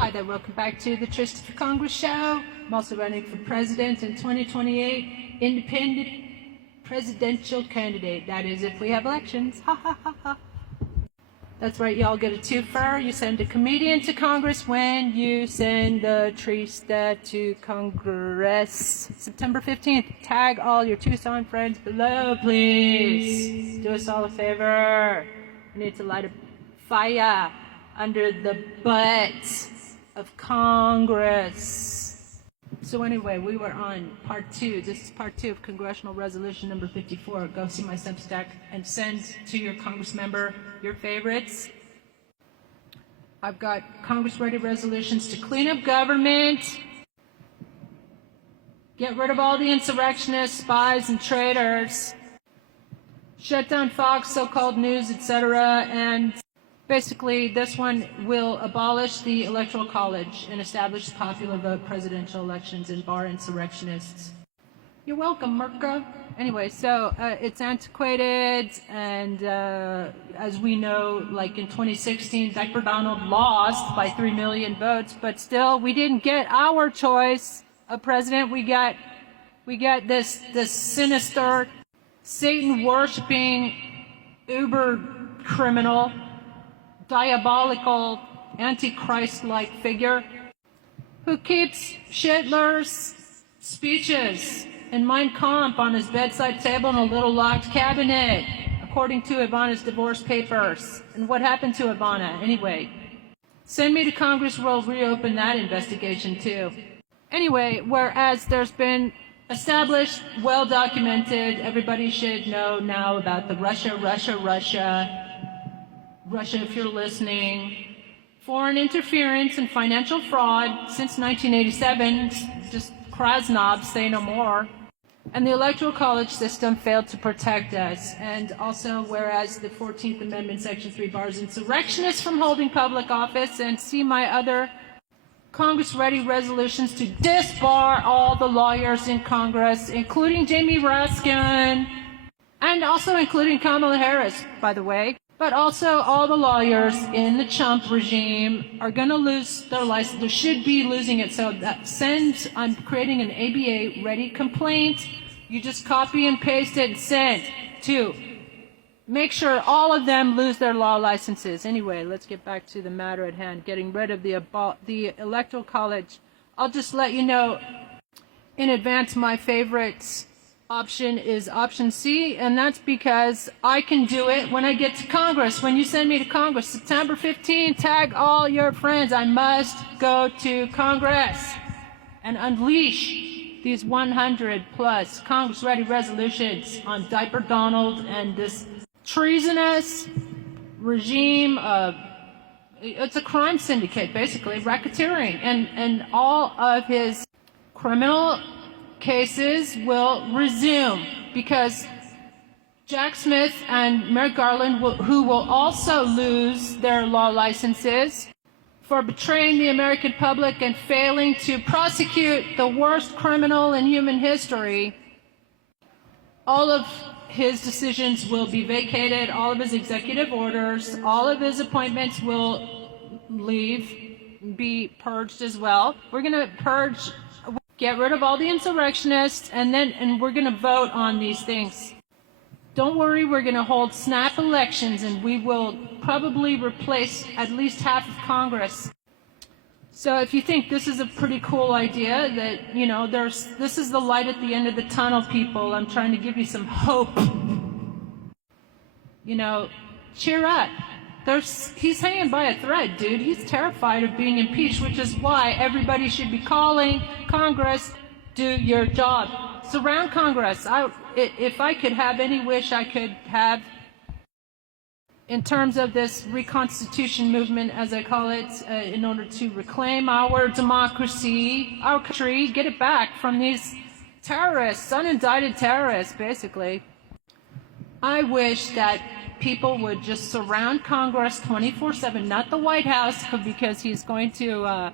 Hi there, welcome back to the Tristan for Congress show. I'm also running for president in 2028, independent presidential candidate. That is if we have elections. Ha ha ha ha. That's right, y'all get a twofer. You send a comedian to Congress when you send the Trista to Congress. September 15th, tag all your Tucson friends below, please. Do us all a favor. We need to light a fire under the butt of Congress. So anyway, we were on part 2. This is part 2 of Congressional Resolution number 54. Go see my Substack and send to your Congress member your favorites. I've got Congress-ready resolutions to clean up government, get rid of all the insurrectionists, spies, and traitors, shut down Fox, so-called news, etc., and basically, this one will abolish the Electoral College and establish popular vote presidential elections and bar insurrectionists. You're welcome, Merca. Anyway, so it's antiquated, and as we know, like in 2016, Diaper Donald lost by 3 million votes, but still, we didn't get our choice of president. We got this sinister, Satan-worshipping, uber-criminal, diabolical, antichrist-like figure who keeps Hitler's speeches and Mein Kampf on his bedside table in a little locked cabinet, according to Ivana's divorce papers. And what happened to Ivana? Anyway, send me to Congress, we'll reopen that investigation too. Anyway, whereas there's been established, well-documented, everybody should know now about the Russia, if you're listening, foreign interference and financial fraud since 1987, just Krasnov, say no more. And the Electoral College system failed to protect us. And also, whereas the 14th Amendment, Section 3 bars insurrectionists from holding public office, and see my other Congress-ready resolutions to disbar all the lawyers in Congress, including Jamie Raskin, and also including Kamala Harris, by the way. But also all the lawyers in the Trump regime are going to lose their license. They should be losing it. So I'm creating an ABA-ready complaint. You just copy and paste it and send to make sure all of them lose their law licenses. Anyway, let's get back to the matter at hand, getting rid of the Electoral College. I'll just let you know in advance my favorites. Option is option C, and that's because I can do it when I get to Congress. When you send me to Congress, September 15, tag all your friends. I must go to Congress and unleash these 100 plus Congress-ready resolutions on Diaper Donald and this treasonous regime of, it's a crime syndicate, basically, racketeering, and all of his criminal cases will resume because Jack Smith and Merrick Garland, who will also lose their law licenses for betraying the American public and failing to prosecute the worst criminal in human history, all of his decisions will be vacated, all of his executive orders, all of his appointments will be purged as well. We're going to purge, get rid of all the insurrectionists, and we're going to vote on these things. Don't worry, we're going to hold snap elections, and we will probably replace at least half of Congress. So if you think this is a pretty cool idea, that, you know, this is the light at the end of the tunnel, people. I'm trying to give you some hope. You know, cheer up. He's hanging by a thread, dude. He's terrified of being impeached, which is why everybody should be calling Congress, do your job. Surround Congress. If I could have any wish I could have in terms of this reconstitution movement, as I call it, in order to reclaim our democracy, our country, get it back from these terrorists, unindicted terrorists, basically. I wish that people would just surround Congress 24/7, not the White House, because he's going to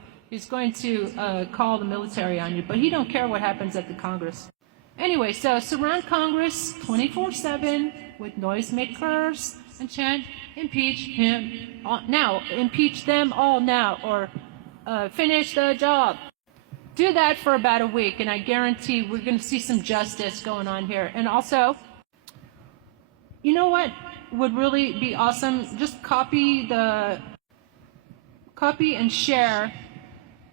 call the military on you, but he don't care what happens at the Congress. Anyway, so surround Congress 24/7 with noisemakers and chant, impeach him now, impeach them all now, or finish the job. Do that for about a week, and I guarantee we're going to see some justice going on here. And also, you know what would really be awesome? Just copy and share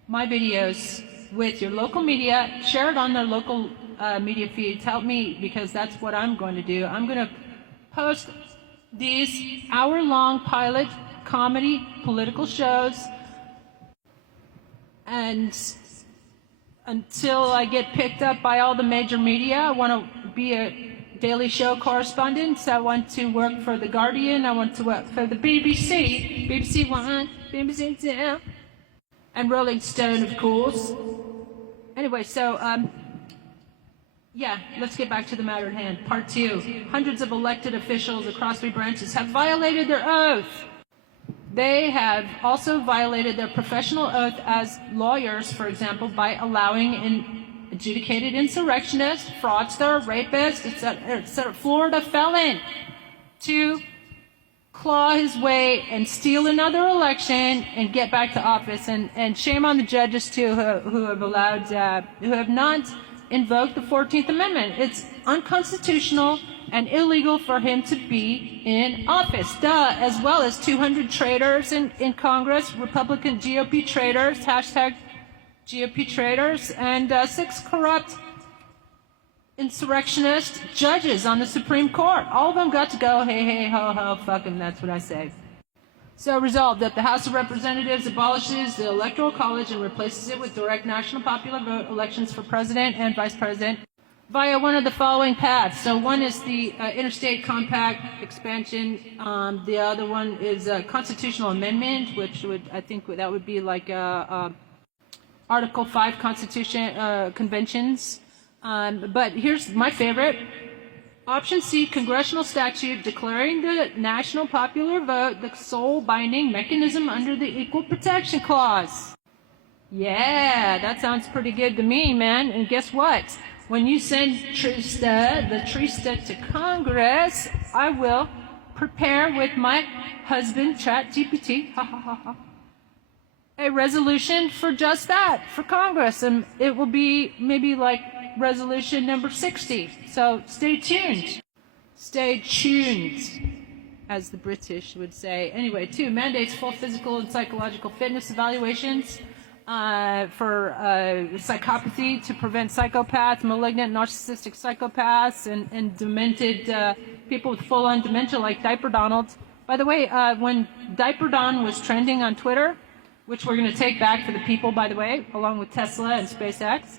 my videos with your local media. Share it on their local media feeds. Help me, because that's what I'm going to do. I'm going to post these hour-long pilot comedy political shows, and until I get picked up by all the major media. I want to be a Daily Show correspondent. I want to work for The Guardian. I want to work for the BBC, BBC One, BBC Two, and Rolling Stone, of course. Anyway, so, yeah, let's get back to the matter at hand. Part 2. Hundreds of elected officials across 3 branches have violated their oath. They have also violated their professional oath as lawyers, for example, by allowing an adjudicated insurrectionist, fraudster, rapist, etc., Florida felon to claw his way and steal another election and get back to office. And shame on the judges too, who have not invoked the 14th Amendment. It's unconstitutional and illegal for him to be in office. As well as 200 traitors in Congress, Republican GOP traitors, hashtag GOP traitors, and 6 corrupt insurrectionist judges on the Supreme Court. All of them got to go, hey, hey, ho, ho, fuck them, that's what I say. So resolved that the House of Representatives abolishes the Electoral College and replaces it with direct national popular vote elections for president and vice president via one of the following paths. So one is the interstate compact expansion. The other one is a constitutional amendment, which I think that would be like Article 5 Constitution conventions. But here's my favorite. Option C, congressional statute declaring the national popular vote the sole binding mechanism under the Equal Protection Clause. Yeah, that sounds pretty good to me, man. And guess what? When you send the Trista to Congress, I will prepare with my husband, Pt2, a resolution for just that, for Congress. And it will be maybe like resolution number 60. So stay tuned. Stay tuned, as the British would say. Anyway, 2, mandates full physical and psychological fitness evaluations for psychopathy to prevent psychopaths, malignant narcissistic psychopaths, and demented people with full-on dementia like Diaper Donald. By the way, when Diaper Don was trending on Twitter, which we're going to take back for the people, by the way, along with Tesla and SpaceX,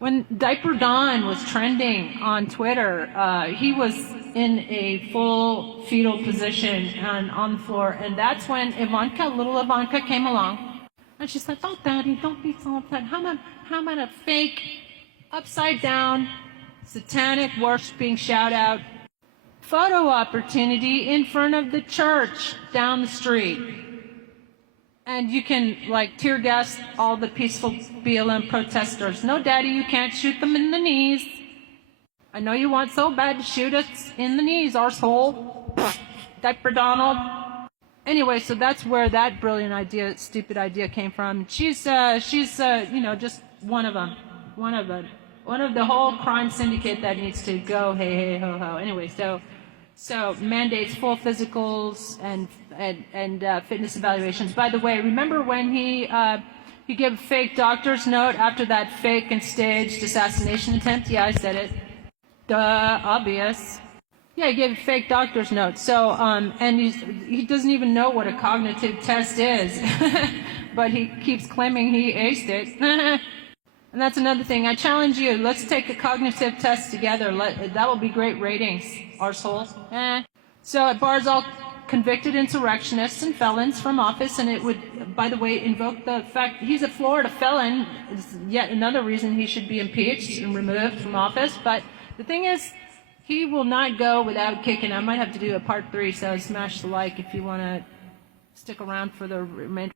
when Diaper Don was trending on Twitter, he was in a full fetal position and on the floor, and that's when little Ivanka came along, and she's like, "Oh, Daddy, don't be so upset. How about a fake, upside down, satanic worshiping shout out photo opportunity in front of the church down the street? And you can, like, tear gas all the peaceful BLM protesters. No, Daddy, you can't shoot them in the knees. I know you want so bad to shoot us in the knees, arsehole. Diaper Donald." Anyway, so that's where that brilliant stupid idea came from. She's just one of them. One of the whole crime syndicate that needs to go, hey, hey, ho, ho. Anyway, so mandates full physicals and fitness evaluations. By the way, remember when he gave a fake doctor's note after that fake and staged assassination attempt? Yeah, I said it. Duh, obvious. Yeah, he gave a fake doctor's note. So, and he doesn't even know what a cognitive test is, but he keeps claiming he aced it. And that's another thing. I challenge you. Let's take a cognitive test together. That will be great ratings, arseholes. So it bars all convicted insurrectionists and felons from office, and it would, by the way, invoke the fact he's a Florida felon. Is yet another reason he should be impeached and removed from office. But the thing is, he will not go without kicking. I might have to do a part 3, so smash the like if you want to stick around for the remainder.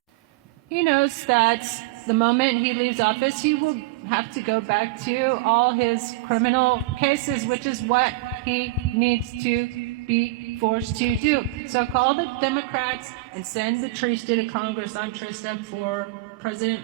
He knows that the moment he leaves office, he will have to go back to all his criminal cases, which is what he needs to be forced to do. So call the Democrats and send the Trista to Congress. I'm Trista for President